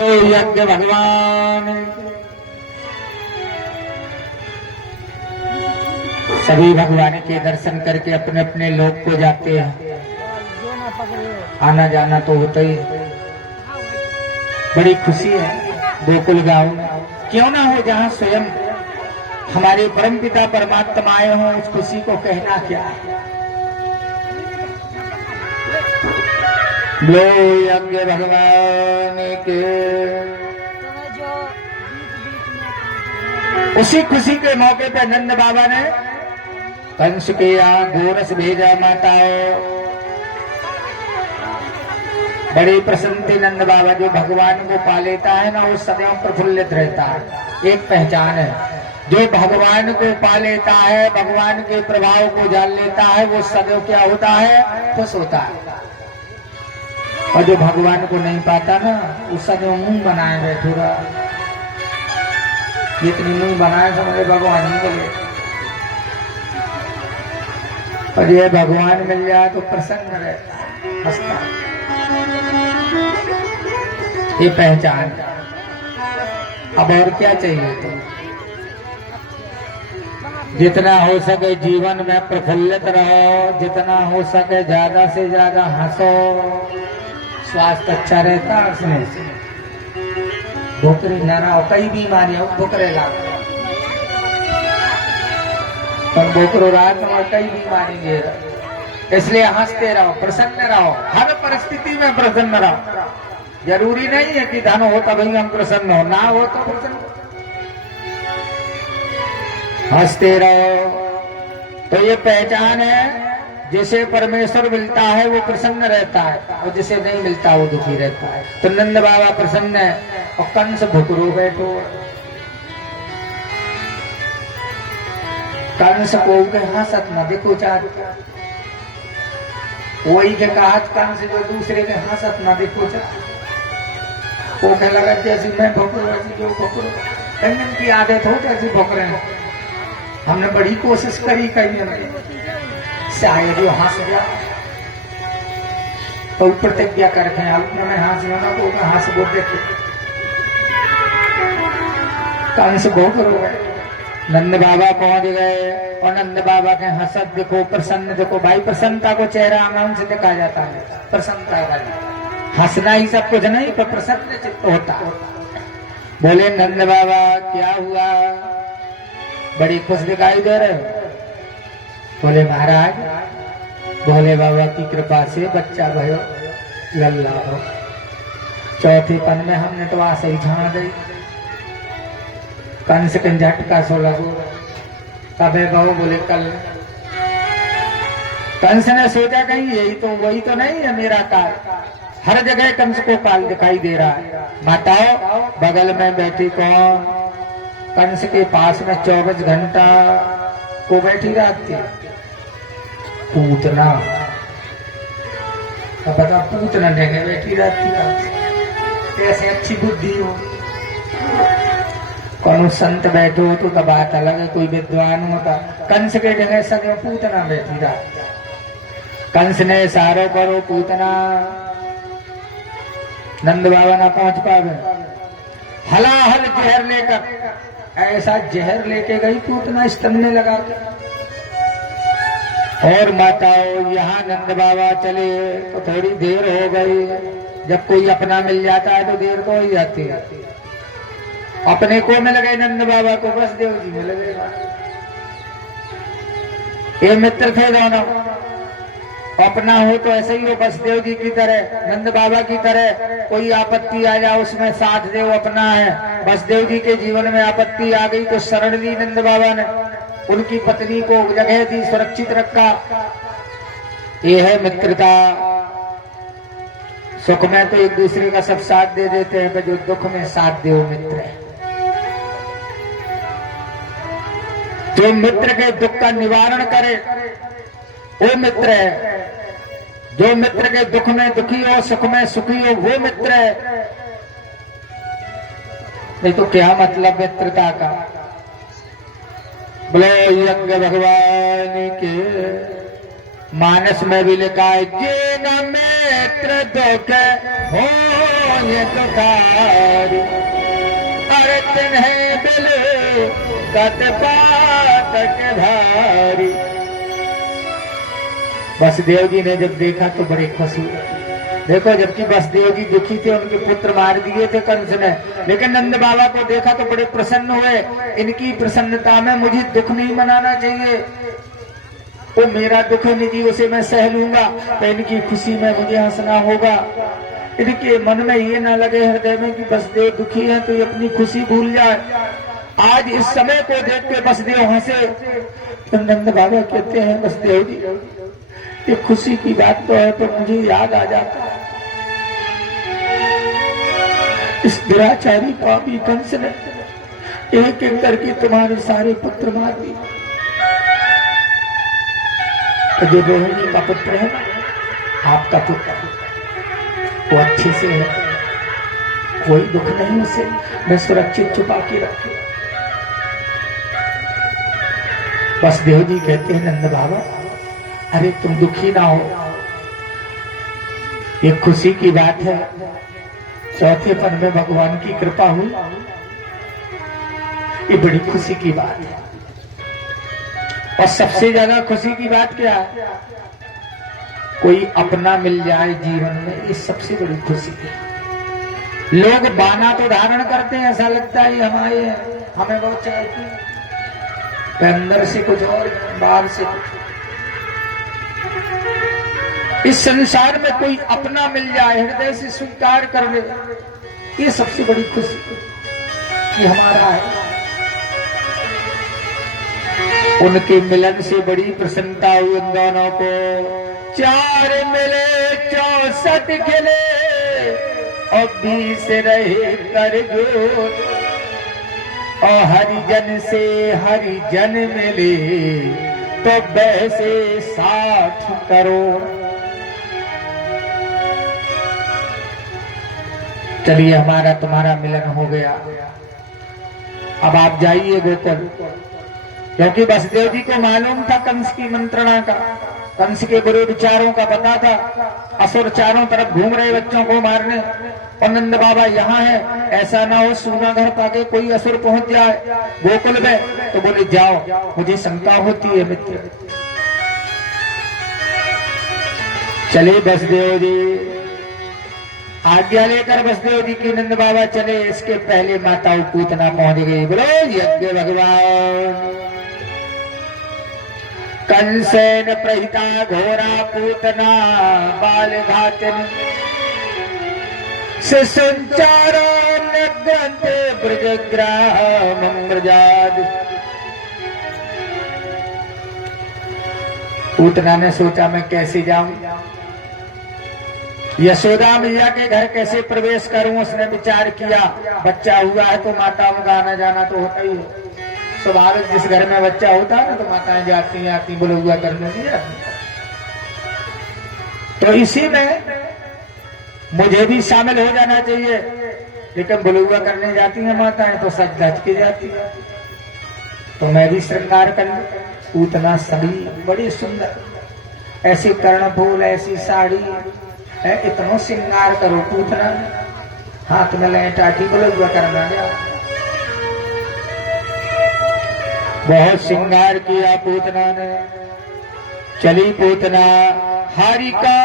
यज्ञ भगवान सभी भगवान के दर्शन करके अपने अपने लोक को जाते हैं। आना जाना तो होता ही है। बड़ी खुशी है गोकुल गांव क्यों ना हो जहां स्वयं हमारे परम पिता परमात्मा आए हों, उस खुशी को कहना क्या है। लो यज्ञ भगवान के उसी खुशी के मौके पर नंद बाबा ने कंस के यहाँ गोरस भेजा माताओं। बड़ी प्रसन्न थे नंद बाबा। जो भगवान को पा लेता है ना, वो सदैव प्रफुल्लित रहता है। एक पहचान है, जो भगवान को पा लेता है, भगवान के प्रभाव को जान लेता है, वो सदैव क्या होता है, खुश होता है। और जो भगवान को नहीं पाता ना, उस सदैव मुंह बनाए बैठो रहा। जितनी मुंह बनाए समझे भगवान ही मिले। और ये भगवान मिल जाए तो प्रसन्न रहता है, हंसता है। ये पहचान। अब और क्या चाहिए तो जितना हो सके जीवन में प्रफुल्लित रहो, जितना हो सके ज्यादा से ज्यादा हंसो। स्वास्थ्य अच्छा रहता है उसमें से। भूखरी न रहो, कई बीमारियां भूखरे लाते पर भूखरो रात में कई बीमारी दे रहा। इसलिए हंसते रहो, प्रसन्न रहो, हर परिस्थिति में प्रसन्न रहो। जरूरी नहीं है कि धन हो तभी हम प्रसन्न हो, ना हो तो प्रसन्न। हंसते रहो। तो ये पहचान है। जिसे परमेश्वर मिलता है वो प्रसन्न रहता है, और जिसे नहीं मिलता वो दुखी रहता है। तो नंद बाबा प्रसन्न है और कंस भुकरो बैठो। कंस को हंसत न देखो चाहता, वही के कहा कंस जो दूसरे के हंसत न देखो चाहता। वो कह लगा जैसी मैं भोकरो ऐसी जो भोकरो। कंजन की आदत हो जैसी भोकरे। हमने बड़ी कोशिश करी कहीं शायद जो हंस गया तो प्रतिज्ञा करके मैं हंस ना तो हंस बोल देखे। कंस भोकरो गए, नंद बाबा पहुंच गए और नंद बाबा के हंसत देखो, प्रसन्न देखो। भाई प्रसन्नता को चेहरा आराम से देखा जाता है। प्रसन्नता वाली हंसना ही सब कुछ नहीं, पर प्रसन्न चित्त होता। बोले नंद बाबा क्या हुआ, बड़ी खुश दिखाई दे रहे हो। बोले महाराज भोले बाबा की कृपा से बच्चा भयो लल्ला हो। चौथे पन में हमने तो आशा ही छाड़ दी। कंस के झटका सो लगो कबे बहु। बोले कल। कंस ने सोचा कहीं यही तो वही तो नहीं है मेरा काल। हर जगह कंस को काल दिखाई दे रहा है। माताओं बगल में बैठी कौन, कंस के पास में 24 घंटा को बैठी रहती पूतना। पता पूतना ढंगे बैठी रहती है। ऐसे अच्छी बुद्धि हो। कौन संत बैठो तो बात अलग है, कोई विद्वान होता। कंस के जगह सदैव पूतना बैठी रहती। कंस ने इशारो करो पूतना। नंद बाबा ना पहुंच पावे। हलाहल जहर लेकर, ऐसा जहर लेके गई पूतना स्तंभने लगा के। और माताओं यहाँ नंद बाबा चले तो थोड़ी देर हो गई। जब कोई अपना मिल जाता है तो देर तो हो ही जाती है। अपने को मिल गए नंद बाबा को, बसदेव जी मिल गए। ये मित्र थे दोनों। अपना हो तो ऐसे ही हो, बसदेव जी की तरह, नंद बाबा की तरह। कोई आपत्ति आ जाए उसमें साथ दे, वो अपना है। बसदेव जी के जीवन में आपत्ति आ गई तो शरण ली नंद बाबा ने। उनकी पत्नी को जगह दी, सुरक्षित रखा। ये है मित्रता। सुख में तो एक दूसरे का सब साथ दे देते हैं, पर जो दुख में साथ दे वो मित्र है। जो मित्र के दुख का निवारण करे वो मित्र है। जो मित्र के दुख में दुखी हो, सुख में सुखी हो, वो मित्र है। नहीं तो क्या मतलब मित्रता का। बोले यज्ञ भगवान के मानस में भी लिखा है, जिन मित्र दुख हो ये तो तारी अरे तिन्हें बिल कत पात के भारी। वसुदेव जी ने जब देखा तो बड़े खुश हुए। देखो जबकि वसुदेव जी दुखी थे, उनके पुत्र मार दिए थे कंस ने, लेकिन नंद बाबा को देखा तो बड़े प्रसन्न हुए। इनकी प्रसन्नता में मुझे दुख नहीं मनाना चाहिए, वो मेरा दुख है निजी, उसे मैं सह लूंगा, तो इनकी खुशी में मुझे हंसना होगा। इनके मन में ये ना लगे हृदय में कि वसुदेव दुखी है तो ये अपनी खुशी भूल जाए। आज इस समय को देख के वसुदेव हंसे तो नंद बाबा कहते हैं वसुदेव जी ये खुशी की बात तो है, तो मुझे याद आ जाता है इस दुराचारी पापी कंस ने एक एक करके तुम्हारे सारे पुत्र मार दिए। तो जो रोहिणी का पुत्र है आपका पुत्र, वो अच्छे से है, कोई दुख नहीं उसे, मैं सुरक्षित छुपा के रखू। वसुदेव जी कहते हैं नंद बाबा अरे तुम दुखी ना हो, ये खुशी की बात है, चौथे पन में भगवान की कृपा हुई, ये बड़ी खुशी की बात है। और सबसे ज्यादा खुशी की बात क्या है, कोई अपना मिल जाए जीवन में, ये सबसे बड़ी खुशी है। लोग बाना तो धारण करते हैं, ऐसा लगता है हमारे हमें बहुत चाहती, अंदर से कुछ और बाहर से कुछ। इस संसार में कोई अपना मिल जाए, हृदय से स्वीकार कर ले, ये सबसे बड़ी खुशी कि हमारा है। उनके मिलन से बड़ी प्रसन्नता हुई उन दोनों को। 4 मिले 64 खिले और 20 रहे कर जोर, और हरिजन से हरिजन मिले तो वैसे 60 करोड़। चलिए हमारा तुम्हारा मिलन हो गया, अब आप जाइए गोकुल, क्योंकि वसुदेव जी को मालूम था कंस की मंत्रणा का, कंस के बुरे विचारों का पता था। असुर चारों तरफ घूम रहे बच्चों को मारने, और नंद बाबा यहाँ है, ऐसा ना हो सूना घर पाके कोई असुर पहुंच जाए गोकुल में। तो बोले जाओ, मुझे शंका होती है मित्र। चले वसुदेव जी, आज्ञा लेकर वसुदेव जी की नंद बाबा चले। इसके पहले माता पूतना पहुंच गई। बोलो यज्ञ भगवान। कंसेन प्रहिता घोरा पूतना बाल घातिन, शिशुचारो ग्रंथ ब्रजग्राम ब्रजाद। पूतना ने सोचा मैं कैसे जाऊं, यशोदा मैया के घर कैसे प्रवेश करूं। उसने विचार किया, बच्चा हुआ है तो माताओं का आना जाना तो होता ही है, स्वाभाविक। जिस घर में बच्चा होता है ना तो माताएं जाती आती, बोले हुआ करने नहीं जाती। तो इसी में मुझे भी शामिल हो जाना चाहिए, लेकिन बुलुआ करने जाती हैं माताएं तो सच धज के जाती है, तो मैं भी श्रृंगार कर लूं। उतना सभी बड़ी सुंदर, ऐसी कर्णफूल, ऐसी साड़ी, इतना श्रृंगार करो। पूतना हाथ में ले टाटी, बुलुआ करना जा। बहुत श्रृंगार किया पूतना ने। चली पूतना हरिका,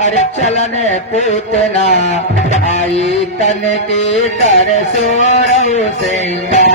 अरे चलने पूतना आई तन के कर सोरो श्रृंगार।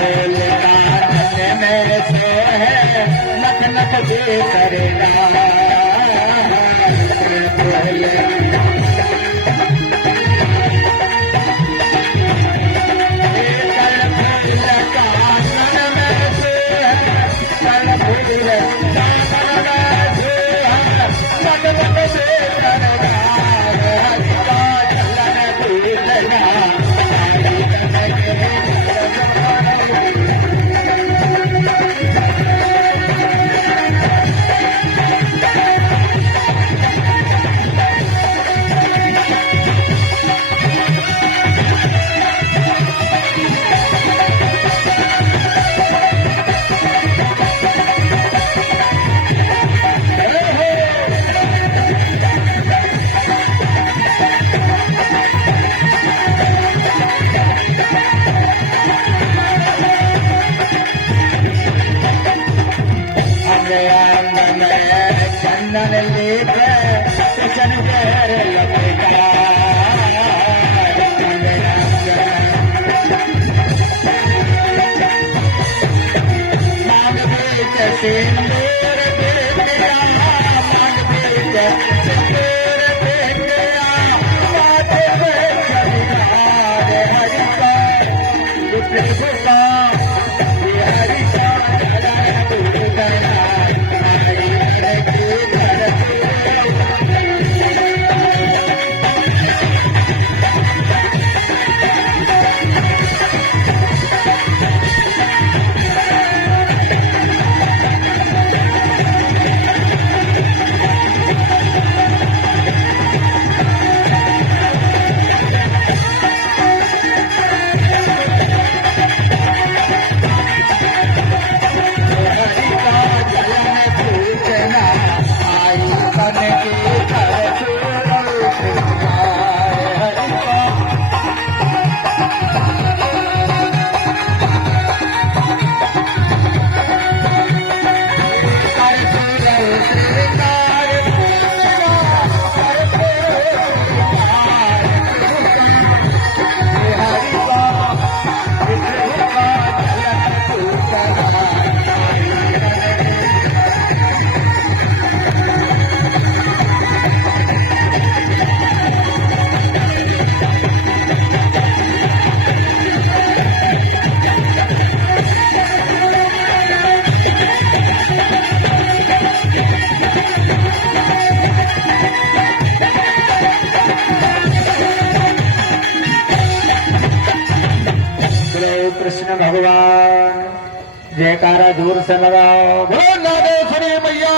बोल कानन में सो है नख नख दे करेगा बोल चंदन लेप कृष्ण पैर लपेटा मांग बेच सिंदूर दे गया मांग बेच सिंदूर दे गया माथे पे चढ़ा हरि का प्रभु का हरि का दूर गया कृष्ण भगवान जयकारा जोर से लगाओ बोलो नागेश्वरी मैया